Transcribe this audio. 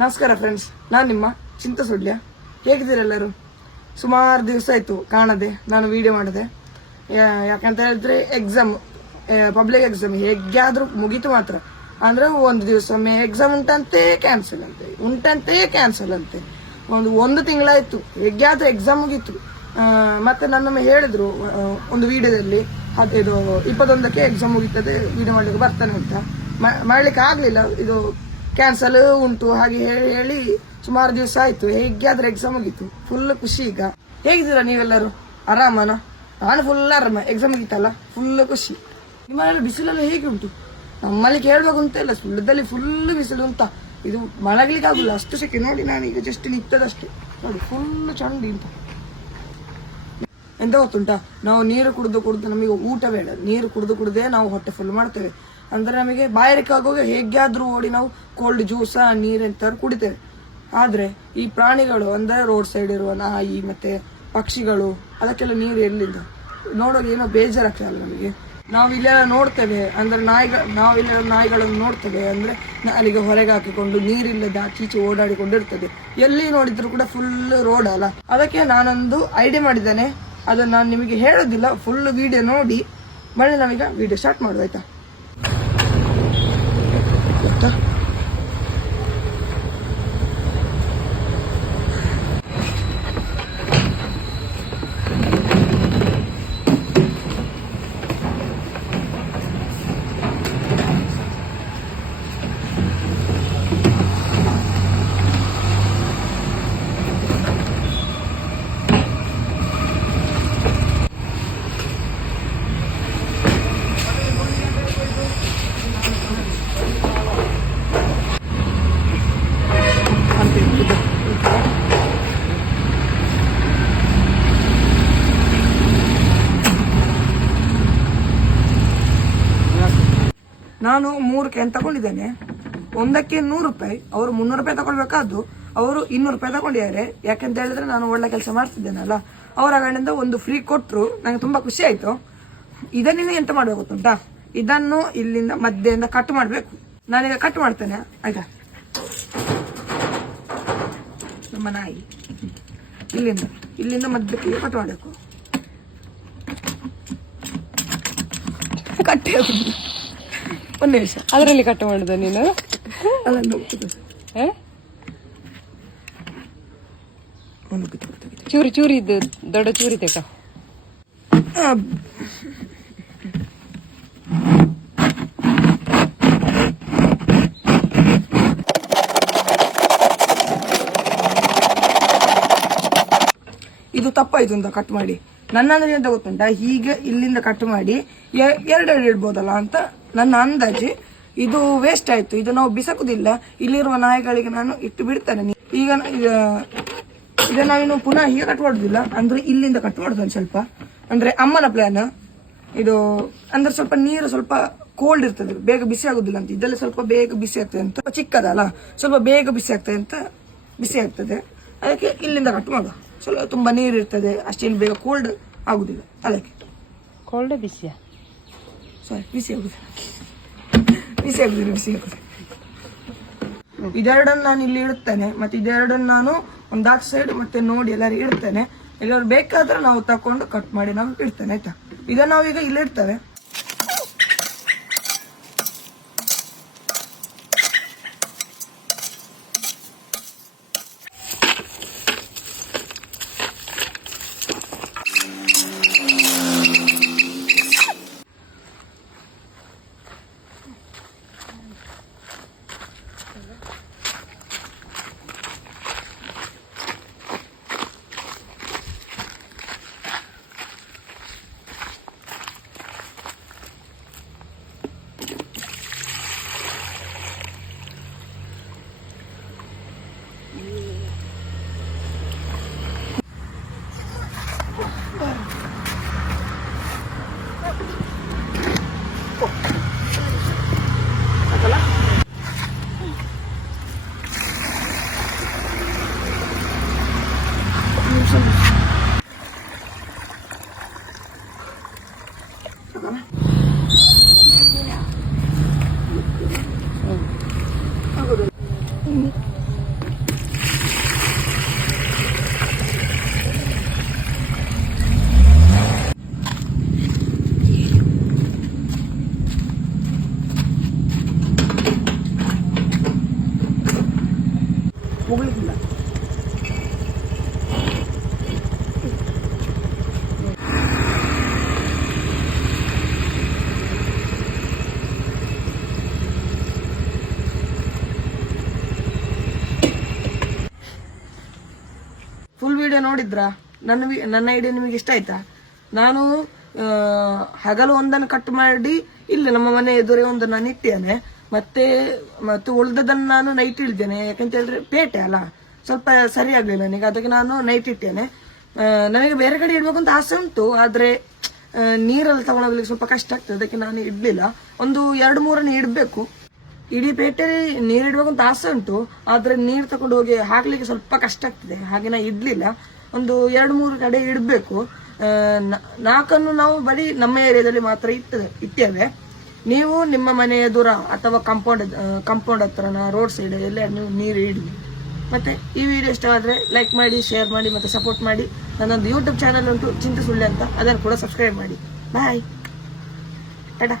ನಮಸ್ಕಾರ ಫ್ರೆಂಡ್ಸ್, ನಾನು ನಿಮ್ಮ ಚಿಂತಸುಳ್ಯ. ಹೇಗಿದ್ದೀರೆಲ್ಲರೂ? ಸುಮಾರು ದಿವಸ ಆಯಿತು ಕಾಣದೆ, ನಾನು ವಿಡಿಯೋ ಮಾಡಿದೆ. ಯಾಕಂತ ಹೇಳಿದ್ರೆ ಎಕ್ಸಾಮ್, ಪಬ್ಲಿಕ್ ಎಕ್ಸಾಮ್ ಹೇಗಾದ್ರೂ ಮುಗೀತು ಮಾತ್ರ. ಅಂದ್ರೆ ಒಂದು ದಿವಸ ಎಕ್ಸಾಮ್ ಉಂಟಂತೆ ಕ್ಯಾನ್ಸಲ್ ಅಂತೆ. ಒಂದು ತಿಂಗಳಾಯ್ತು, ಹೇಗಾದ್ರೂ ಎಕ್ಸಾಮ್ ಮುಗೀತು. ಮತ್ತೆ ನನ್ನೊಮ್ಮೆ ಹೇಳಿದ್ರು ಒಂದು ವಿಡಿಯೋದಲ್ಲಿ, ಇದು 21ಕ್ಕೆ ಎಕ್ಸಾಮ್ ಮುಗೀತದೆ, ವಿಡಿಯೋ ಮಾಡ್ಲಿಕ್ಕೆ ಬರ್ತಾನೆ ಅಂತ. ಮಾಡ್ಲಿಕ್ಕೆ ಆಗ್ಲಿಲ್ಲ, ಇದು ಕ್ಯಾನ್ಸಲ್ ಉಂಟು ಹಾಗೆ ಹೇಳಿ ಸುಮಾರು ದಿವಸ ಆಯ್ತು. ಹೇಗಾದ್ರೆ ಎಕ್ಸಾಮ್ ಮುಗೀತು, ಫುಲ್ ಖುಷಿ. ಈಗ ಹೇಗಿದ್ದೀರಾ ನೀವೆಲ್ಲರೂ? ಆರಾಮನ? ನಾನು ಫುಲ್ ಆರಾಮ. ಎಕ್ಸಾಮ್ ಮುಗೀತಲ್ಲ, ಫುಲ್ ಖುಷಿ. ನಿಮ್ಮನೆಲ್ಲ ಬಿಸಿಲೆಲ್ಲ ಹೇಗೆ ಉಂಟು? ನಮ್ಮಲ್ಲಿ ಕೇಳ್ಬೇಕು ಅಂತ ಇಲ್ಲ, ಸುಳ್ಳದಲ್ಲಿ ಫುಲ್ ಬಿಸಿಲು ಅಂತ. ಇದು ಮಲಗ್ಲಿಕ್ಕೆ ಆಗುಲ್ಲ, ಅಷ್ಟು ಸೆಕೆ. ನೋಡಿ ನಾನೀಗ ಜಸ್ಟ್ ನಿಂತದಷ್ಟೇ, ನೋಡಿ ಫುಲ್ ಚಂಡಿ ಅಂತ. ಎಂತ ಗೊತ್ತುಂಟಾ, ನಾವು ನೀರು ಕುಡಿದು ನಮಗೆ ಊಟ ಬೇಡ, ನೀರು ಕುಡಿದೇ ನಾವು ಹೊಟ್ಟೆ ಫುಲ್ ಮಾಡ್ತೇವೆ. ಅಂದ್ರೆ ನಮಗೆ ಬಾಯಾರಿಕೆ ಆಗುವಾಗ ಹೇಗಾದ್ರೂ ಓಡಿ ನಾವು ಕೋಲ್ಡ್ ಜ್ಯೂಸ ನೀರೆಂತಾದ್ರು ಕುಡಿತೇವೆ. ಆದ್ರೆ ಈ ಪ್ರಾಣಿಗಳು ಅಂದ್ರೆ ರೋಡ್ ಸೈಡ್ ಇರುವ ನಾಯಿ ಮತ್ತೆ ಪಕ್ಷಿಗಳು, ಅದಕ್ಕೆಲ್ಲ ನೀರು ಎಲ್ಲಿಂದ? ನೋಡುವಾಗ ಏನೋ ಬೇಜಾರಾಗ್ತದಲ್ಲ ನಮಗೆ. ನಾವಿಲ್ಲೆಲ್ಲ ನೋಡ್ತೇವೆ, ಅಂದ್ರೆ ನಾವಿಲ್ಲೆಲ್ಲ ನಾಯಿಗಳನ್ನು ನೋಡ್ತೇವೆ, ಅಂದ್ರೆ ಅಲ್ಲಿಗೆ ಹೊರಗೆ ಹಾಕಿಕೊಂಡು ನೀರಿಲ್ಲದ ಆಚೀಚೆ ಓಡಾಡಿಕೊಂಡಿರ್ತದೆ. ಎಲ್ಲಿ ನೋಡಿದ್ರು ಕೂಡ ಫುಲ್ ರೋಡ್ ಅಲ್ಲ. ಅದಕ್ಕೆ ನಾನೊಂದು ಐಡಿಯಾ ಮಾಡಿದ್ದೇನೆ, ಅದನ್ನ ನಾನು ನಿಮಗೆ ಹೇಳೋದಿಲ್ಲ, ಫುಲ್ ವಿಡಿಯೋ ನೋಡಿ ಮಳೆ ನಾವೀಗ ವಿಡಿಯೋ ಸ್ಟಾರ್ಟ್ ಮಾಡೋದು, ಆಯ್ತಾ? ನಾನು 3 ಕ್ಯಾನ್ ತಗೊಂಡಿದ್ದೇನೆ. ಒಂದಕ್ಕೆ 100 ರೂಪಾಯಿ. ಅವರು 300 ರೂಪಾಯಿ ತಗೊಳ್ಬೇಕಾದ್ದು, ಅವರು 200 ರೂಪಾಯಿ ತಗೊಂಡಿದ್ದಾರೆ. ಯಾಕಂತ ಹೇಳಿದ್ರೆ ನಾನು ಒಳ್ಳೆ ಕೆಲಸ ಮಾಡ್ತಿದ್ದೇನಲ್ಲ, ಅವರ ಕಡೆಯಿಂದ ಒಂದು ಫ್ರೀ ಕೊಟ್ಟರು. ನಂಗೆ ತುಂಬಾ ಖುಷಿ ಆಯ್ತು. ಇದನ್ನ ಎಂತ ಮಾಡ್ಬೇಕು ಗೊತ್ತುಂಟಾ? ಇದನ್ನು ಇಲ್ಲಿಂದ ಮಧ್ಯದಿಂದ ಕಟ್ ಮಾಡ್ಬೇಕು. ನಾನೀಗ ಕಟ್ ಮಾಡ್ತೇನೆ, ಆಯ್ತಾ? ನಮ್ಮ ನಾಯಿ ಇಲ್ಲಿಂದ ಮಧ್ಯಕ್ಕೆ ಕಟ್ ಮಾಡಬೇಕು. ಕಟ್ಟಿ ಒಂದು ನಿಮಿಷ, ಅದರಲ್ಲಿ ಕಟ್ ಮಾಡುದ ನೀನು? ಚೂರಿ ಇದ್ದು ದೊಡ್ಡ ಚೂರಿ ತೆಕ. ಇದು ತಪ್ಪಾಯ್ತು ಅಂತ ಕಟ್ ಮಾಡಿ. ನನ್ನ ಎಂತ ಗೊತ್ತುಂಟಾ, ಹೀಗೆ ಇಲ್ಲಿಂದ ಕಟ್ ಮಾಡಿ ಎರಡೆರಡು ಇಡ್ಬೋದಲ್ಲ ಅಂತ ನನ್ನ ಅಂದಾಜು. ಇದು ವೇಸ್ಟ್ ಆಯ್ತು, ಇದು ನಾವು ಬಿಸಾಕುದಿಲ್ಲ. ಇಲ್ಲಿರುವ ನಾಯಿಗಳಿಗೆ ನಾನು ಇಟ್ಟು ಬಿಡ್ತೇನೆ. ಈಗ ಈಗ ನಾವಿನ್ನು ಪುನಃ ಹೀಗೆ ಕಟ್ ಮಾಡೋದಿಲ್ಲ, ಅಂದ್ರೆ ಇಲ್ಲಿಂದ ಕಟ್ ಮಾಡೋದು ಸ್ವಲ್ಪ. ಅಂದ್ರೆ ಅಮ್ಮನ ಪ್ಲಾನ್ ಇದು. ಅಂದ್ರೆ ಸ್ವಲ್ಪ ನೀರು ಸ್ವಲ್ಪ ಕೋಲ್ಡ್ ಇರ್ತದೆ, ಬೇಗ ಬಿಸಿ ಆಗುದಿಲ್ಲ ಅಂತ. ಇದೆಲ್ಲ ಸ್ವಲ್ಪ ಬೇಗ ಬಿಸಿ ಆಗ್ತದೆ ಅಂತ, ಚಿಕ್ಕದಲ್ಲ, ಸ್ವಲ್ಪ ಬೇಗ ಬಿಸಿ ಆಗ್ತದೆ. ಅದಕ್ಕೆ ಇಲ್ಲಿಂದ ಕಟ್ ಮಾಡುವ. ಸ್ವಲ್ಪ ತುಂಬಾ ನೀರು ಇರ್ತದೆ, ಅಷ್ಟೇನು ಬೇಗ ಕೋಲ್ಡ್ ಆಗುದಿಲ್ಲ. ಅದಕ್ಕೆ ಕೋಲ್ಡ್ ಬಿಸಿ ಆಗುದಿಲ್ಲ. ಇದೆರಡನ್ನು ನಾನು ಇಲ್ಲಿ ಇಡ್ತೇನೆ, ಮತ್ತೆ ಇದೆರಡನ್ನು ನಾನು ಒಂದು ಆಚೆ ಸೈಡ್ ಮತ್ತೆ ನೋಡಿ ಎಲ್ಲರಿಗೂ ಇಡ್ತೇನೆ. ಎಲ್ಲರೂ ಬೇಕಾದ್ರೆ ನಾವು ತಕೊಂಡು ಕಟ್ ಮಾಡಿ ನಾವು ಇಡ್ತೇನೆ, ಆಯ್ತಾ? ಇದನ್ನ ನಾವೀಗ ಇಲ್ಲಿ ಇಡ್ತೇವೆ. ಮುಗ್ಲಿಕ್ಕಿಲ್ಲ. ಫುಲ್ ವಿಡಿಯೋ ನೋಡಿದ್ರಾ? ನನ್ನ ಐಡಿಯಾ ನಿಮಗೆ ಇಷ್ಟ ಆಯ್ತಾ? ನಾನು ಹಗಲು ಒಂದನ್ನು ಕಟ್ ಮಾಡಿ ಇಲ್ಲಿ ನಮ್ಮ ಮನೆ ಎದುರೇ ಒಂದು ನಾನು ಇಟ್ಟೇನೆ, ಮತ್ತೆ ಉಳಿದದನ್ನು ನಾನು ನೈಟ್ ಇಳ್ತೇನೆ. ಯಾಕಂತ ಹೇಳಿದ್ರೆ ಪೇಟೆ ಅಲ್ಲ, ಸ್ವಲ್ಪ ಸರಿ ಆಗ್ಲಿಲ್ಲ ನನಗೆ, ಅದಕ್ಕೆ ನಾನು ನೈಟ್ ಇಟ್ಟೇನೆ. ನನಗೆ ಬೇರೆ ಕಡೆ ಇಡ್ಬೇಕು ಅಂತ ಆಸೆ ಉಂಟು, ಆದ್ರೆ ನೀರಲ್ಲಿ ತಗೊಂಡೋಗ್ಲಿಕ್ಕೆ ಸ್ವಲ್ಪ ಕಷ್ಟ ಆಗ್ತದೆ, ಅದಕ್ಕೆ ನಾನು ಇಡ್ಲಿಲ್ಲ. ಒಂದು 2-3 ಇಡ್ಬೇಕು. ಇಡೀ ಪೇಟೆ ನೀರು ಇಡ್ಬೇಕು ಅಂತ ಆಸೆ ಉಂಟು, ಆದ್ರೆ ನೀರು ತಗೊಂಡು ಹೋಗಿ ಹಾಕ್ಲಿಕ್ಕೆ ಸ್ವಲ್ಪ ಕಷ್ಟ ಆಗ್ತದೆ, ಹಾಗೆ ನಾ ಇಡ್ಲಿಲ್ಲ. ಒಂದು 2-3 ಕಡೆ ಇಡ್ಬೇಕು. 4 ನಾವು ಬರೀ ನಮ್ಮ ಏರಿಯಾದಲ್ಲಿ ಮಾತ್ರ ಇಟ್ಟೇವೆ. ನೀವು ನಿಮ್ಮ ಮನೆ ಎದುರ ಅಥವಾ ಕಾಂಪೌಂಡ್ ಹತ್ರನ ರೋಡ್ ಸೈಡ್ ಎಲ್ಲ ನೀವು ನೀರು ಇಡಿ. ಮತ್ತೆ ಈ ವಿಡಿಯೋ ಇಷ್ಟವಾದ್ರೆ ಲೈಕ್ ಮಾಡಿ, ಶೇರ್ ಮಾಡಿ, ಮತ್ತೆ ಸಪೋರ್ಟ್ ಮಾಡಿ. ನನ್ನೊಂದು ಯೂಟ್ಯೂಬ್ ಚಾನಲ್ ಉಂಟು, ಚಿಂತೆ ಸುಳ್ಳೆ ಅಂತ, ಅದನ್ನು ಕೂಡ ಸಬ್ಸ್ಕ್ರೈಬ್ ಮಾಡಿ. ಬಾಯ್, ಟಾಟಾ.